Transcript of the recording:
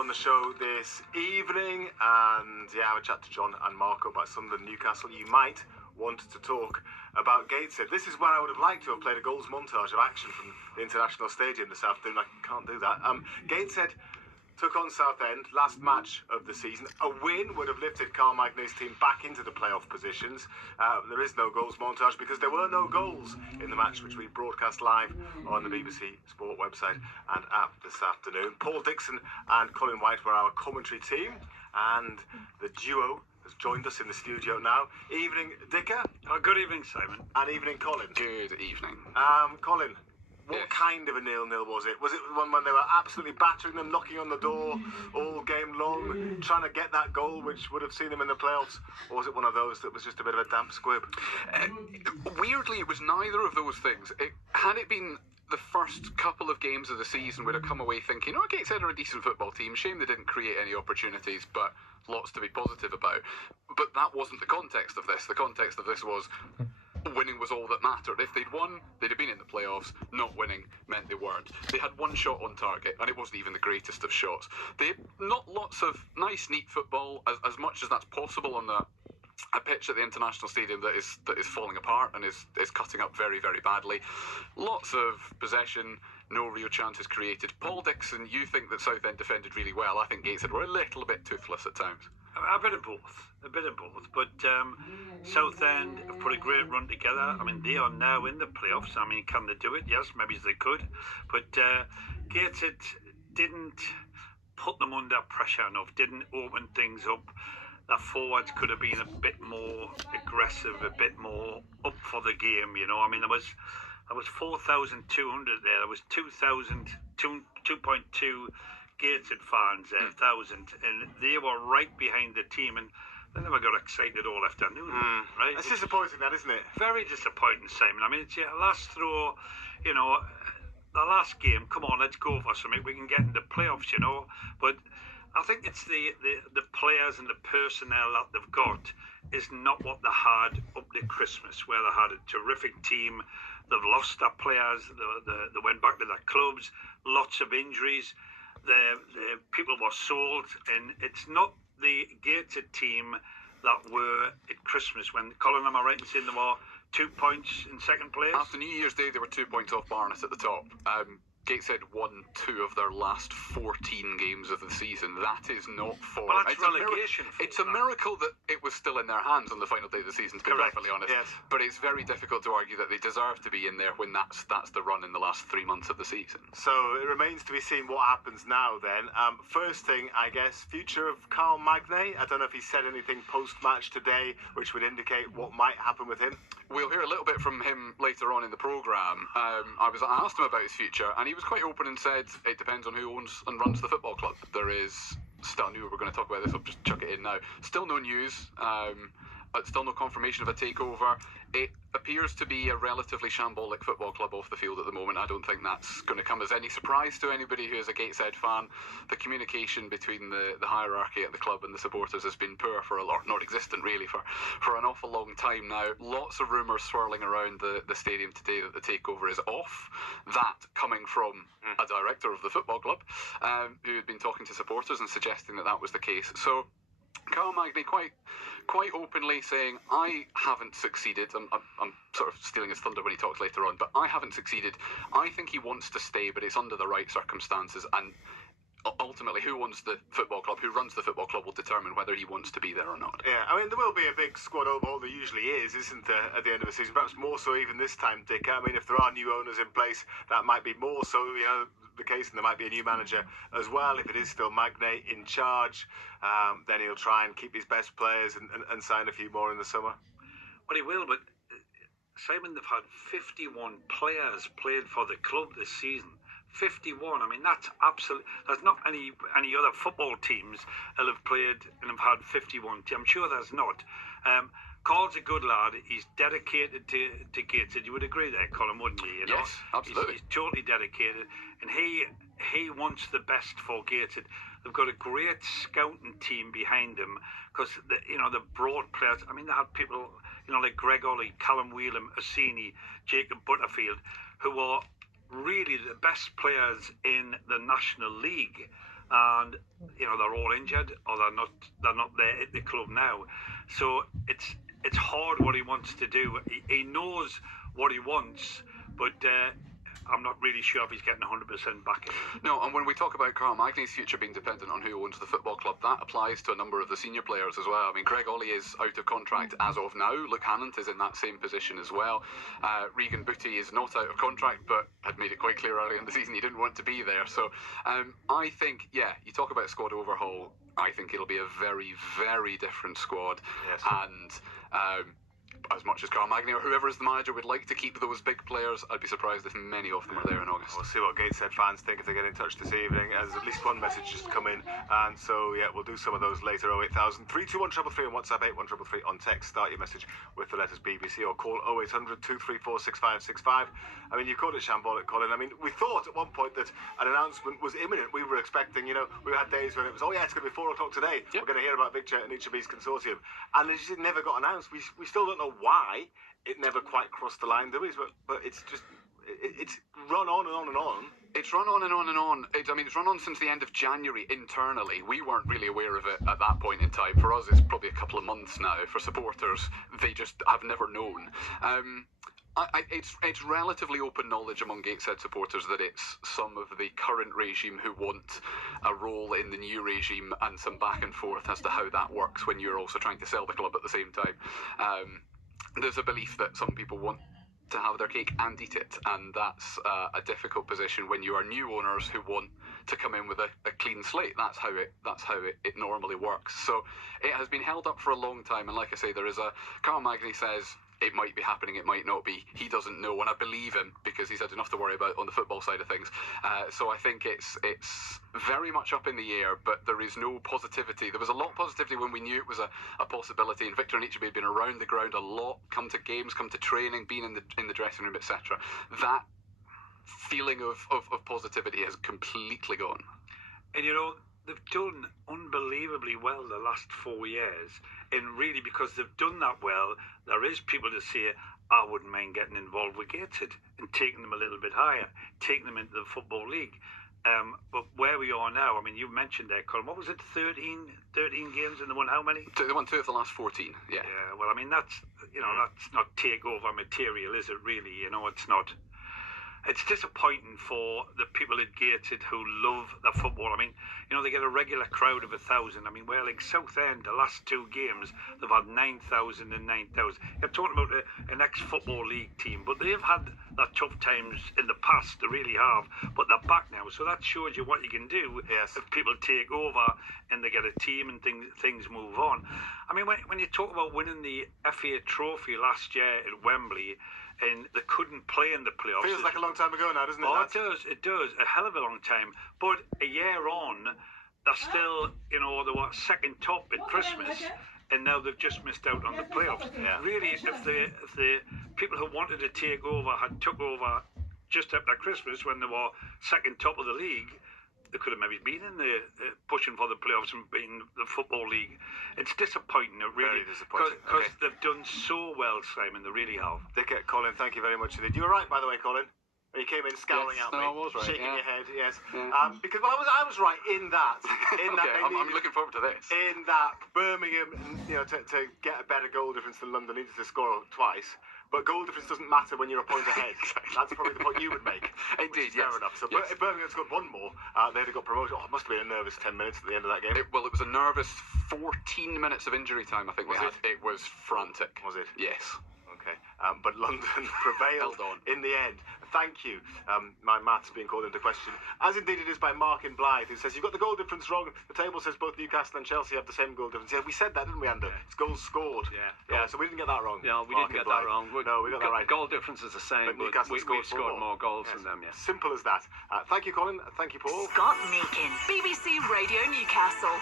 on the show this evening, and have a chat to John and Marco about Sunderland Newcastle. You might want to talk about Gateshead. This is where I would have liked to have played a goals montage of action from the International Stadium this afternoon. I can't do that. Gateshead took on Southend, last match of the season. A win would have lifted Carl Magne's team back into the playoff positions. There is no goals montage because there were no goals in the match, which we broadcast live on the BBC Sport website and app this afternoon. Paul Dixon and Colin White were our commentary team, and the duo has joined us in the studio now. Evening, Dicker. Good evening, Simon. And evening, Colin. Good evening. Colin, what kind of a 0-0 was it? Was it one when they were absolutely battering them, knocking on the door all game long, trying to get that goal which would have seen them in the playoffs? Or was it one of those that was just a bit of a damp squib? Weirdly, it was neither of those things. Had it been the first couple of games of the season, we'd have come away thinking, Gateshead are a decent football team. Shame they didn't create any opportunities, but lots to be positive about. But that wasn't the context of this. The context of this was winning was all that mattered. If they'd won, they'd have been in the playoffs. Not winning meant they weren't. They had one shot on target, and it wasn't even the greatest of shots. They had not lots of nice, neat football, as much as that's possible on a pitch at the International Stadium that is falling apart and is cutting up very, very badly. Lots of possession, no real chances created. Paul Dixon, you think that Southend defended really well. I think Gateshead were a little bit toothless at times. A bit of both. But Southend have put a great run together. I mean, they are now in the playoffs. I mean, can they do it? Yes, maybe they could. But Gateshead didn't put them under pressure enough, didn't open things up. Their forwards could have been a bit more aggressive, a bit more up for the game, I mean, there was 4,200 there. There was 2.2 Gateshead fans there, 1,000, and they were right behind the team, and they never got excited all afternoon, right? It's disappointing, that, isn't it? Very disappointing, Simon. I mean, it's your last throw, the last game. Come on, let's go for something. We can get into playoffs, but I think it's the players and the personnel that they've got is not what they had up to Christmas, where they had a terrific team. They've lost their players. They went back to their clubs. Lots of injuries. The people were sold, and it's not the Gateshead team that were at Christmas when, Colin, am I right in saying they were 2 points in second place? After New Year's Day, they were 2 points off Barnet at the top. Gateshead won 2 of their last 14 games of the season. That is not for... Well, that's relegation. It's a miracle that it was still in their hands on the final day of the season, to be perfectly honest. Yes. But it's very difficult to argue that they deserve to be in there when that's the run in the last 3 months of the season. So it remains to be seen what happens now then. First thing, I guess, future of Carl Magne. I don't know if he said anything post-match today which would indicate what might happen with him. We'll hear a little bit from him later on in the programme. I asked him about his future, and he was quite open and said it depends on who owns and runs the football club. There is still, I knew we were going to talk about this, I'll just chuck it in now. Still no news, still no confirmation of a takeover. It appears to be a relatively shambolic football club off the field at the moment. I don't think that's going to come as any surprise to anybody who is a Gateshead fan. The communication between the hierarchy at the club and the supporters has been poor for non-existent really for an awful long time now. Lots of rumours swirling around the stadium today that the takeover is off. That coming from a director of the football club who had been talking to supporters and suggesting that was the case. So Carl Magne quite openly saying, I haven't succeeded. I'm sort of stealing his thunder when he talks later on, but I haven't succeeded. I think he wants to stay, but it's under the right circumstances, and ultimately who owns the football club, who runs the football club, will determine whether he wants to be there or not. Yeah, I mean, there will be a big squad overhaul. There usually is, isn't there, at the end of the season? Perhaps more so even this time, Dick. I mean, if there are new owners in place, that might be more so, the case, and there might be a new manager as well. If it is still Magne in charge, then he'll try and keep his best players and sign a few more in the summer. Well, he will, but Simon, they've had 51 players played for the club this season. 51. I mean, that's absolute. There's not any other football teams that have played and have had 51. I'm sure there's not. Carl's a good lad. He's dedicated to Gateshead. You would agree there, Colin, wouldn't you? Yes, absolutely. He's totally dedicated, and he wants the best for Gateshead. They've got a great scouting team behind them because the broad players. I mean, they had people like Greg Ollie, Callum Whelan, Ossini, Jacob Butterfield, who are really the best players in the National League. and they're all injured or they're not there at the club now. So it's hard what he wants to do. He knows what he wants, but I'm not really sure if he's getting 100% back in. No, and when we talk about Carl Magny's future being dependent on who owns the football club, that applies to a number of the senior players as well. I mean, Greg Ollie is out of contract as of now. Luke Hannant is in that same position as well. Regan Booty is not out of contract, but had made it quite clear early in the season he didn't want to be there. So I think, you talk about squad overhaul, I think it'll be a very, very different squad. Yes. And as much as Carl Magny or whoever is the manager would like to keep those big players, I'd be surprised if many of them are there in August. We'll see what Gateshead fans think if they get in touch this evening. There's at least one message just come in, and so we'll do some of those later. 08000 321 333 on WhatsApp, 81333 on text. Start your message with the letters BBC or call 0800 234 6565. I mean, you called it shambolic, Colin. I mean, we thought at one point that an announcement was imminent. We were expecting, we had days when it was, it's going to be 4 o'clock today. Yep. We're going to hear about Victor and Ichibi's consortium, and it just never got announced. We still don't know why it never quite crossed the line, do we? But it's just, it's run on and on and on. It's run on and on and on. It's run on since the end of January internally. We weren't really aware of it at that point in time. For us, it's probably a couple of months now. For supporters, they just have never known. It's relatively open knowledge among Gateshead supporters that it's some of the current regime who want a role in the new regime and some back and forth as to how that works when you're also trying to sell the club at the same time. There's a belief that some people want to have their cake and eat it, and that's a difficult position when you are new owners who want to come in with a clean slate. That's how it normally works. So it has been held up for a long time, and like I say, there is Carl Magny says it might be happening, it might not be. He doesn't know, and I believe him because he's had enough to worry about on the football side of things. So I think it's very much up in the air, but there is no positivity. There was a lot of positivity when we knew it was a possibility, and Victor and Ichibi had been around the ground a lot, come to games, come to training, been in the dressing room, etc. That feeling of positivity has completely gone. And they've done unbelievably well the last 4 years, and really because they've done that well, there is people to say, I wouldn't mind getting involved with Gateshead and taking them a little bit higher, taking them into the Football League. But where we are now, I mean, you mentioned there, Colin, what was it, 13 games, and they won how many? They won 2 of the last 14, yeah. Yeah, well, I mean, that's not takeover material, is it really? It's not. It's disappointing for the people at Gateshead who love the football. I mean, they get a regular crowd of 1,000. I mean, like Southend, the last 2 games, they've had 9,000 and 9,000. You're talking about an ex-Football League team, but they've had their tough times in the past, they really have, but they're back now. So that shows you what you can do if people take over and they get a team and things move on. I mean, when you talk about winning the FA Trophy last year at Wembley, and they couldn't play in the playoffs. Feels like a long time ago now, doesn't it? Oh, it does. A hell of a long time. But a year on, they're still, they were second top at Christmas, and now they've just missed out on the playoffs. Yeah. Really, if the people who wanted to take over had took over just after Christmas when they were second top of the league, they could have maybe been in the pushing for the playoffs and been the Football League. It's disappointing, really, because they've done so well, Simon. They really have. Colin, thank you very much indeed. You were right, by the way, Colin. When you came in scowling at me, I was right, shaking your head, yes. Yeah. Because I was right in that. Okay, I'm looking forward to this. In that Birmingham, to get a better goal difference than London needed to score twice. But goal difference doesn't matter when you're a point ahead. Exactly. That's probably the point you would make. Indeed, yes. Fair enough. So yes. If Birmingham scored one more, they'd have got promoted. It must have been a nervous 10 minutes at the end of that game. It was a nervous 14 minutes of injury time, I think we had. It was frantic. Was it? Yes. Okay. But London prevailed in the end. Thank you. My maths being called into question, as indeed it is by Mark in Blythe, who says, you've got the goal difference wrong. The table says both Newcastle and Chelsea have the same goal difference. Yeah, we said that, didn't we, Andrew? It's goals scored. Yeah, so we didn't get that wrong. Yeah, we didn't get that wrong. No, we got that right. Goal difference is the same, but we've scored more goals than them, yes. Simple as that. Thank you, Colin. Thank you, Paul. Scott Meakin, BBC Radio Newcastle.